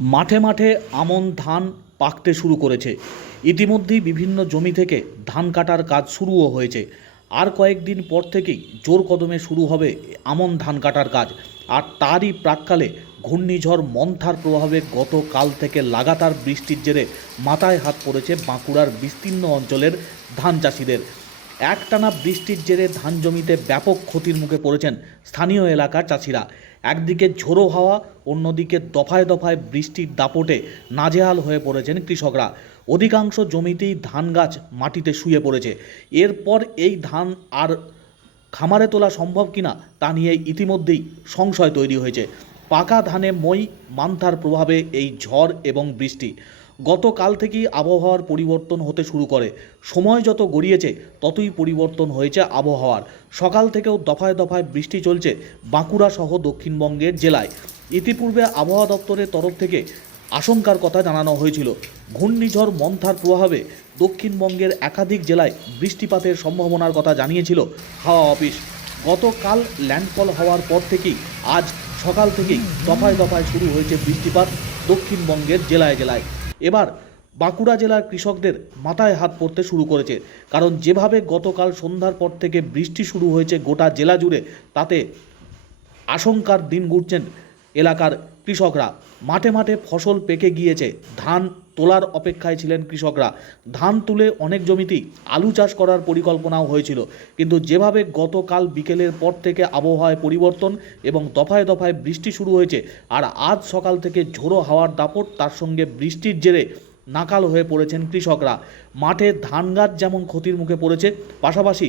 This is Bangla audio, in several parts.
মাঠে মাঠে আমন ধান পাকতে শুরু করেছে। ইতিমধ্যেই বিভিন্ন জমি থেকে ধান কাটার কাজ শুরুও হয়েছে। আর কয়েকদিন পর থেকেই জোর কদমে শুরু হবে আমন ধান কাটার কাজ। আর তারই প্রাককালে ঘূর্ণিঝড় মন্থার প্রভাবে গতকাল থেকে লাগাতার বৃষ্টির জেরে মাথায় হাত পড়েছে বাঁকুড়ার বিস্তীর্ণ অঞ্চলের ধান চাষিদের। একটানা বৃষ্টির জেরে ধান জমিতে ব্যাপক ক্ষতির মুখে পড়েছেন স্থানীয় এলাকার চাষিরা। একদিকে ঝোড়ো হাওয়া, অন্যদিকে দফায় দফায় বৃষ্টির দাপটে নাজেহাল হয়ে পড়েছেন কৃষকরা। অধিকাংশ জমিতেই ধান গাছ মাটিতে শুয়ে পড়েছে। এরপর এই ধান আর খামারে তোলা সম্ভব কিনা তা নিয়ে ইতিমধ্যেই সংশয় তৈরি হয়েছে। পাকা ধানে মই, মান্থার প্রভাবে এই ঝড় এবং বৃষ্টি। গতকাল থেকেই আবহাওয়ার পরিবর্তন হতে শুরু করে। সময় যত গড়িয়েছে, ততই পরিবর্তন হয়েছে আবহাওয়ার। সকাল থেকেও দফায় দফায় বৃষ্টি চলছে বাঁকুড়া সহ দক্ষিণবঙ্গের জেলায়। ইতিপূর্বে আবহাওয়া দপ্তরের তরফ থেকে আশঙ্কার কথা জানানো হয়েছিল। ঘূর্ণিঝড় মন্থার প্রভাবে দক্ষিণবঙ্গের একাধিক জেলায় বৃষ্টিপাতের সম্ভাবনার কথা জানিয়েছিল হাওয়া অফিস। গতকাল ল্যান্ডফল হওয়ার পর থেকেই আজ সকাল থেকেই দফায় দফায় শুরু হয়েছে বৃষ্টিপাত দক্ষিণবঙ্গের জেলায় জেলায়। এবার বাঁকুড়া জেলার কৃষকদের মাথায় হাত পড়তে শুরু করেছে। কারণ যেভাবে গতকাল সন্ধ্যার পর থেকে বৃষ্টি শুরু হয়েছে গোটা জেলা জুড়ে, তাতে আশঙ্কার দিন গুড়ছেন এলাকার কৃষকরা। মাঠে মাঠে ফসল পেকে গিয়েছে। ধান তোলার অপেক্ষায় ছিলেন কৃষকরা। ধান তুলে অনেক জমিতেই আলু চাষ করার পরিকল্পনাও হয়েছিল। কিন্তু যেভাবে গতকাল বিকেলের পর থেকে আবহাওয়ায় পরিবর্তন এবং দফায় দফায় বৃষ্টি শুরু হয়েছে, আর আজ সকাল থেকে ঝোড়ো হাওয়ার দাপট, তার সঙ্গে বৃষ্টির জেরে নাকাল হয়ে পড়েছেন কৃষকরা। মাঠে ধান গাছ যেমন ক্ষতির মুখে পড়েছে, পাশাপাশি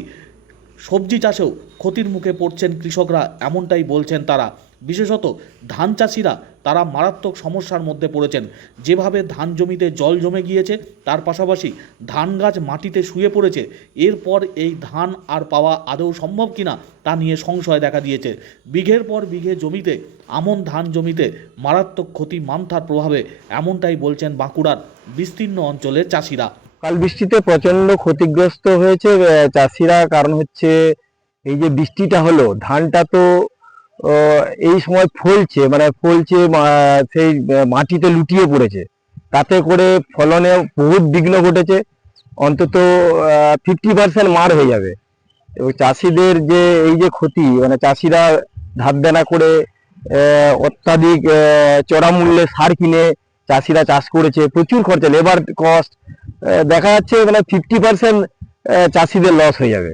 সবজি চাষেও ক্ষতির মুখে পড়ছেন কৃষকরা, এমনটাই বলছেন তারা। বিশেষত ধান চাষিরা, তারা মারাত্মক সমস্যার মধ্যে পড়েছেন। যেভাবে ধান জমিতে জল জমে গিয়েছে, তার পাশাপাশি ধান গাছ মাটিতে শুয়ে পড়েছে, এরপর এই ধান আর পাওয়া আদৌ সম্ভব কিনা তা নিয়ে সংশয় দেখা দিয়েছে। বিঘের পর বিঘে জমিতে, আমন ধান জমিতে মারাত্মক ক্ষতি মান্থার প্রভাবে এমনটাই বলছেন বাঁকুড়ার বিস্তীর্ণ অঞ্চলের চাষিরা। কাল বৃষ্টিতে প্রচণ্ড ক্ষতিগ্রস্ত হয়েছে চাষিরা। কারণ হচ্ছে, এই যে বৃষ্টিটা হলো, ধানটা তো এই সময় ফলছে মানে ফলছে সেই মাটিতে লুটিয়ে পড়েছে। তাতে করে ফলনে বহুত বিঘ্ন ঘটেছে, অন্তত ফিফটি পার্সেন্ট মার হয়ে যাবে। এবং চাষিদের যে, এই যে ক্ষতি মানে চাষিরা ধার দেনা করে অত্যাধিক চড়া মূল্যে সার কিনে চাষিরা চাষ করেছে, প্রচুর খরচা লেবার কস্ট দেখা যাচ্ছে মানে ফিফটি পার্সেন্ট চাষিদের লস হয়ে যাবে।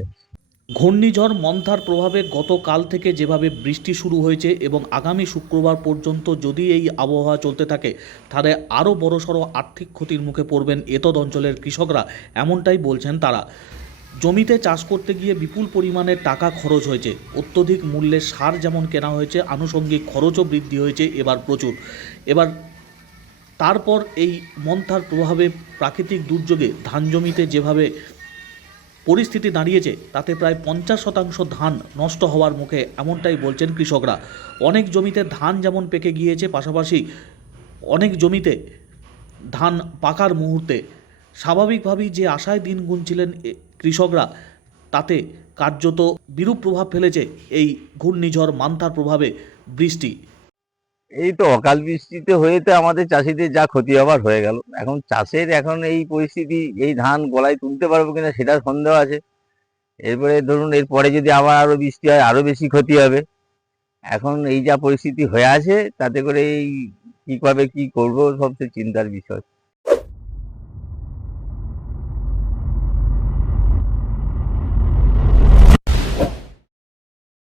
ঘূর্ণিঝড় মন্থার প্রভাবে গতকাল থেকে যেভাবে বৃষ্টি শুরু হয়েছে এবং আগামী শুক্রবার পর্যন্ত যদি এই আবহাওয়া চলতে থাকে, তাহলে আরও বড়সড় আর্থিক ক্ষতির মুখে পড়বেন এতদ অঞ্চলের কৃষকরা, এমনটাই বলছেন তারা। জমিতে চাষ করতে গিয়ে বিপুল পরিমাণে টাকা খরচ হয়েছে। অত্যধিক মূল্যে সার যেমন কেনা হয়েছে, আনুষঙ্গিক খরচও বৃদ্ধি হয়েছে এবার প্রচুর। এবার তারপর এই মন্থার প্রভাবে প্রাকৃতিক দুর্যোগে ধান জমিতে যেভাবে পরিস্থিতি দাঁড়িয়েছে, তাতে প্রায় পঞ্চাশ শতাংশ ধান নষ্ট হওয়ার মুখে এমনটাই বলছেন কৃষকরা। অনেক জমিতে ধান যেমন পেকে গিয়েছে, পাশাপাশি অনেক জমিতে ধান পাকার মুহূর্তে। স্বাভাবিকভাবেই যে আশায় দিন গুনছিলেন কৃষকরা, তাতে কার্যত বিরূপ প্রভাব ফেলেছে এই ঘূর্ণিঝড়, মান্থার প্রভাবে বৃষ্টি। এই তো অকাল বৃষ্টিতে হয়েতে আমাদের চাষিদের যা ক্ষতি আবার হয়ে গেল। এখন চাষের এখন এই পরিস্থিতি, এই ধান গলায় তুলতে পারব কিনা সেটা সন্দেহ আছে। এরপরে ধরুন এরপরে যদি আবার আরও বৃষ্টি হয়, আরও বেশি ক্ষতি হবে। এখন এই যা পরিস্থিতি হয়ে আছে, তাতে করে এই কীভাবে কি করব সবচেয়ে চিন্তার বিষয়।